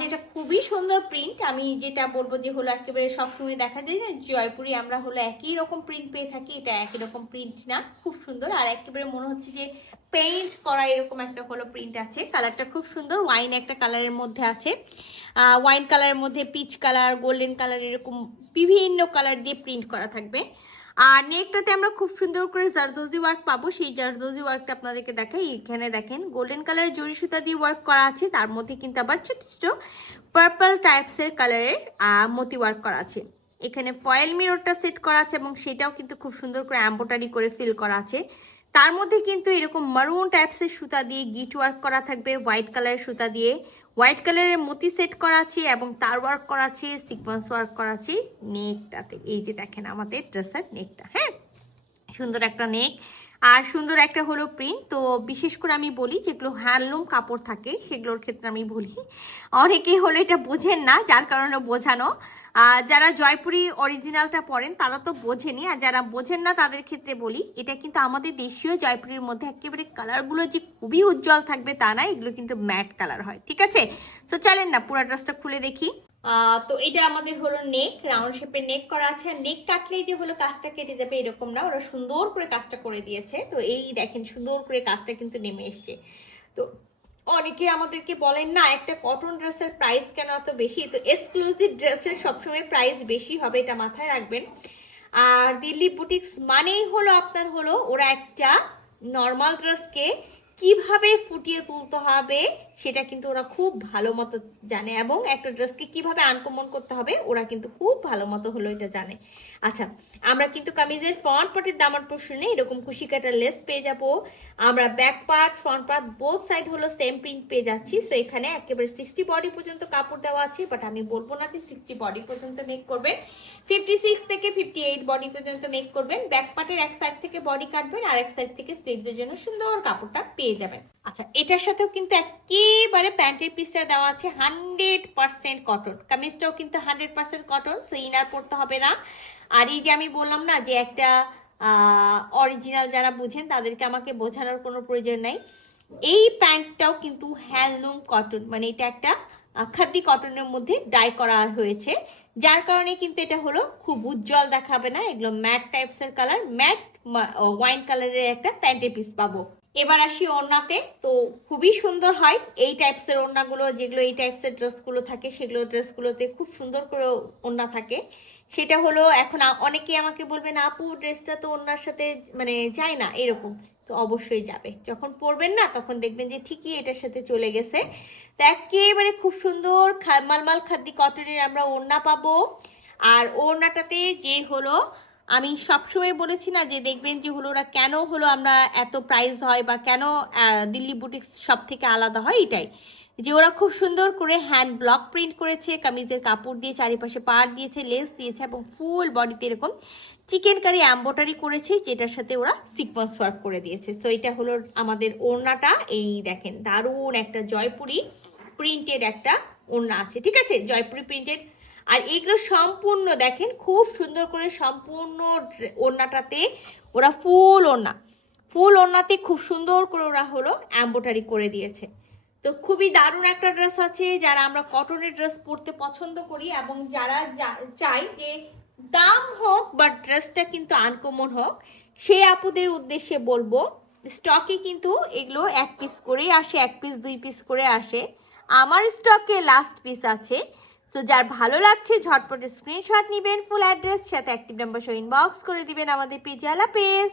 যেটা খুবই সুন্দর প্রিন্ট। আমি যেটা বলবো যে হলো একেবারে সবসময় দেখা যায় যে জয়পুরি আমরা হলো একই রকম প্রিন্ট পেয়ে থাকি, এটা একই রকম প্রিন্ট না, খুব সুন্দর। আর একেবারে মনে হচ্ছে যে পেইন্ট করা এরকম একটা হলো প্রিন্ট আছে। কালারটা খুব সুন্দর, ওয়াইন একটা কালারের মধ্যে আছে। ওয়াইন কালারের মধ্যে পিচ কালার, গোল্ডেন কালার, এরকম বিভিন্ন কালার দিয়ে প্রিন্ট করা থাকবে। আর নেকটাতে আমরা খুব সুন্দর করে জারদোজি ওয়ার্ক পাবো। সেই জারদোজি ওয়ার্কটা আপনাদেরকে দেখাই। এখানে দেখেন গোল্ডেন কালারের জরি সুতা দিয়ে ওয়ার্ক করা আছে, তার মধ্যে কিন্তু আবার ছোট ছোট পার্পল টাইপসের কালারের মতি ওয়ার্ক করা আছে। এখানে ফয়েল মিররটা সেট করা আছে এবং সেটাও কিন্তু খুব সুন্দর করে এমব্রয়ডারি করে ফিল করা আছে। তার মধ্যে কিন্তু এরকম মারুন টাইপসের সুতা দিয়ে গিট ওয়ার্ক করা থাকবে, হোয়াইট কালারের সুতা দিয়ে হোয়াইট কালারের মতি সেট করা আছে এবং তার ওয়ার্ক করা আছে, সিকোয়েন্স ওয়ার্ক করা আছে নেকটাতে। এই যে দেখেন আমাদের ড্রেসের নেকটা, হ্যাঁ সুন্দর একটা নেক আর সুন্দর একটা হলো প্রিন্ট। তো বিশেষ করে আমি বলি যেগুলো হ্যান্ডলুম কাপড় থাকে সেগুলোর ক্ষেত্রে আমি বলি, অনেকেই হলো এটা বোঝেন না, যার কারণে বোঝানো। যারা জয়পুরি অরিজিনালটা পরেন তারা তো বোঝেনি, আর যারা বোঝেন না তাদের ক্ষেত্রে বলি এটা কিন্তু আমাদের দেশীয় জয়পুরির মধ্যে একেবারে কালারগুলো যে খুবই উজ্জ্বল থাকবে তা না, এগুলো কিন্তু ম্যাট কালার হয়, ঠিক আছে। তো চলেন না পুরো ড্রেসটা খুলে দেখি। তো এটা আমাদের হলো নেক, রাউন্ড শেপের নেক করা আছে। আর নেক কাটলেই যে হলো কাজটা কেটে যাবে এরকম না, ওরা সুন্দর করে কাজটা করে দিয়েছে। তো এই দেখেন সুন্দর করে কাজটা কিন্তু নেমে এসছে। তো অনেকে আমাদেরকে বলেন না একটা কটন ড্রেসের প্রাইস কেন এত বেশি, তো এক্সক্লুসিভ ড্রেসের সবসময় প্রাইস বেশি হবে, এটা মাথায় রাখবেন। আর দিল্লি বুটিক্স মানেই হলো আপনার হলো ওরা একটা নর্মাল ড্রেসকে কিভাবে ফুটিয়ে তুলতে হবে সেটা কিন্তু ওরা খুব ভালো মতো জানে, এবং একটা ড্রেসকে কিভাবে আনকমন করতে হবে ওরা কিন্তু খুব ভালো মতো হলো এটা জানে। আচ্ছা, আমরা কিন্তু কামিজের ফ্রন্ট পার্টের দামান পোর্শনে এরকম কুশি কাটার লেস পেয়ে যাব। আমরা back part front part both side হলো সেম প্রিন্ট পেয়ে যাচ্ছি। সো এখানে একেবারে 60 বডি পর্যন্ত কাপড় দেওয়া আছে, বাট আমি বলবো না যে 60 বডি পর্যন্ত মেক করবেন, 56 থেকে 58 বডি পর্যন্ত মেক করবেন। ব্যাক পার্টের এক সাইড থেকে বডি কাটবেন আর এক সাইড থেকে স্লিভসের জন্য সুন্দর কাপড়টা পেয়ে যাবেন। আচ্ছা, এটার সাথেও কিন্তু একেবারে প্যান্টের পিসটা দেওয়া আছে 100% কটন, কামিজটাও কিন্তু 100% কটন, সো ইনার পড়তে হবে না। আর এই যে আমি বললাম না যে একটা অরিজিনাল যারা বুঝেন তাদেরকে আমাকে বোঝানোর কোনো প্রয়োজন নাই। এই প্যান্টটাও কিন্তু হ্যান্ডলুম কটন, মানে এটা একটা খাদ্দি কটনের মধ্যে ডাই করা হয়েছে, যার কারণে কিন্তু এটা হলো খুব উজ্জ্বল দেখাবে না। এগুলো ম্যাট টাইপসের কালার, ম্যাট ওয়াইন কালারের একটা প্যান্টের পিস পাবো। এবার আসি ওড়নাতে। তো খুবই সুন্দর হয় এই টাইপসের ওড়নাগুলো, যেগুলো এই টাইপসের ড্রেসগুলো থাকে সেগুলো ড্রেসগুলোতে খুব সুন্দর করে ওড়না থাকে। সেটা হলো এখন অনেকেই আমাকে বলবেন আপু ড্রেসটা তো ওড়নার সাথে মানে যায় না, এরকম তো অবশ্যই যাবে, যখন পরবেন না তখন দেখবেন যে ঠিকই এটার সাথে চলে গেছে। তো একেবারে খুব সুন্দর মালমাল খাদ্দি কটনের আমরা ওড়না পাবো। আর ওড়নাটাতে যে হলো আমি সবসময় বলেছি না যে দেখবেন যে হলো ওরা কেন হলো আমরা এত প্রাইস হয় বা কেন দিল্লি বুটিক্স সব থেকে আলাদা হয়, এটাই যে ওরা খুব সুন্দর করে হ্যান্ড ব্লক প্রিন্ট করেছে, কামিজের কাপড় দিয়ে চারিপাশে পাড় দিয়েছে, লেস দিয়েছে এবং ফুল বডিতে এরকম চিকেন কারি এমব্রয়ডারি করেছে, যেটার সাথে ওরা সিকোয়েন্স ওয়ার্ক করে দিয়েছে। সো এটা হলো আমাদের ওড়নাটা। এই দেখেন দারুণ একটা জয়পুরি প্রিন্টেড একটা ওড়না আছে, ঠিক আছে, জয়পুরি প্রিন্টেড। আর এগুলো সম্পূর্ণ দেখেন খুব সুন্দর করে সম্পূর্ণ ওড়নাটাতে ওরা ফুল ওড়নাতে খুব সুন্দর করে ওরা হলো এমব্রয়ডারি করে দিয়েছে। তো খুবই দারুণ একটা ড্রেস আছে, যারা আমরা কটনের ড্রেস পরতে পছন্দ করি এবং যারা চাই যে দাম হোক বাট ড্রেসটা কিন্তু আনকমন হোক, সেই আপুদের উদ্দেশ্যে বলবো স্টকে কিন্তু এগুলো এক পিস করেই আসে, এক পিস দুই পিস করে আসে। আমার স্টকে লাস্ট পিস আছে। তো যার ভালো লাগছে ঝটপট স্ক্রিনশট নেবেন, ফুল অ্যাড্রেস সাথে অ্যাক্টিভ নাম্বার সহ ইনবক্স করে দিবেন আমাদের পেজে। আল্লাহ হাফেজ।